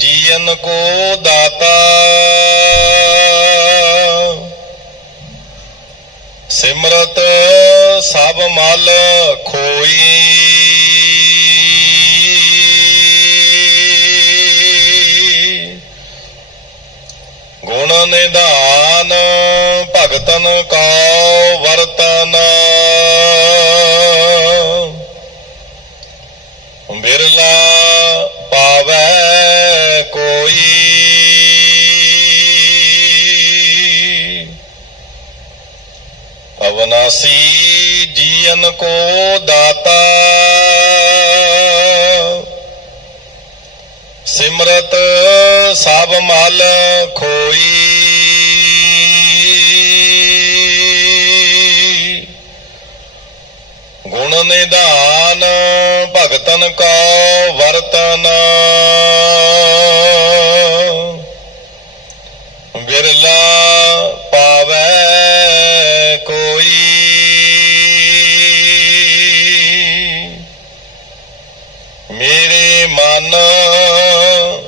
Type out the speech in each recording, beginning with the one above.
ਜੀਵਨ ਕੋ ਦਾਤਾ। ਸਿਮਰਤ ਸਭ ਮਲ ਖੋਈ। ਗੁਣ ਨਿਧਾਨ ਭਗਤਨ ਕਾ ਵਰਤਨ ਅਵਨਾਸੀ ਜੀਵਨ ਕੋ ਦਾਤਾ। ਸਿਮਰਤ ਸਭ ਮਲ ਖੋਈ। ਗੁਣ ਨਿਧਾਨ ਭਗਤਨ ਕਾ ਮੇਰੇ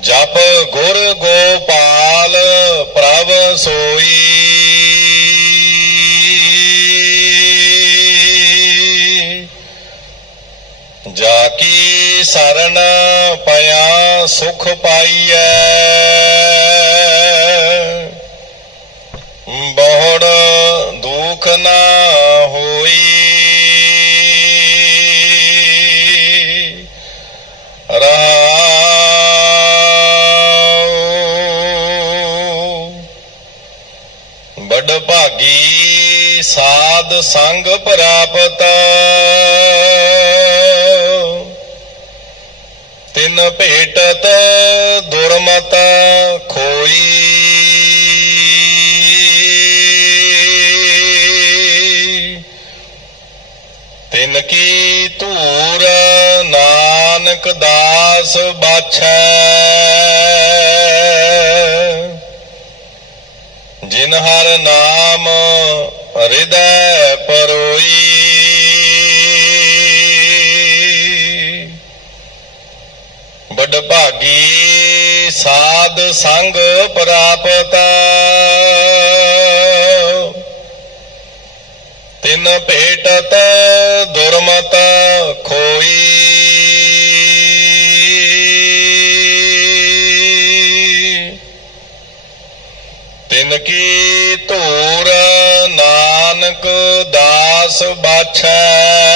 ਜਪ ਗੁਰ ਗੋਪਾਲ ਪ੍ਰਭ ਸੋਈ। ਜਾ ਕੀ ਸਰਣ ਪਿਆ ਸੁਖ ਪਾਈਐ। ਸਾਧ ਸੰਗ ਪ੍ਰਾਪਤ। ਤਿਨ ਭੇਟਤ ਦੁਰਮਤ ਖੋਈ। ਤਿਨ ਕੀ ਧੂਰ ਨਾਨਕ ਦਾਸ ਬਾਛੈ। ਜਿਨ ਹਰ ਨਾਮ ਬੜ ਭਾਗੀ ਸਾਧ ਸੰਗ ਪ੍ਰਾਪਤ। ਤਿਨ ਭੇਟਤ ਦੁਰਮਤ ਖੋਈ। ਤਿਨ ਕੀ ਧੂਰ ਨਾਨਕ ਦਾਸ ਬਾਛੈ।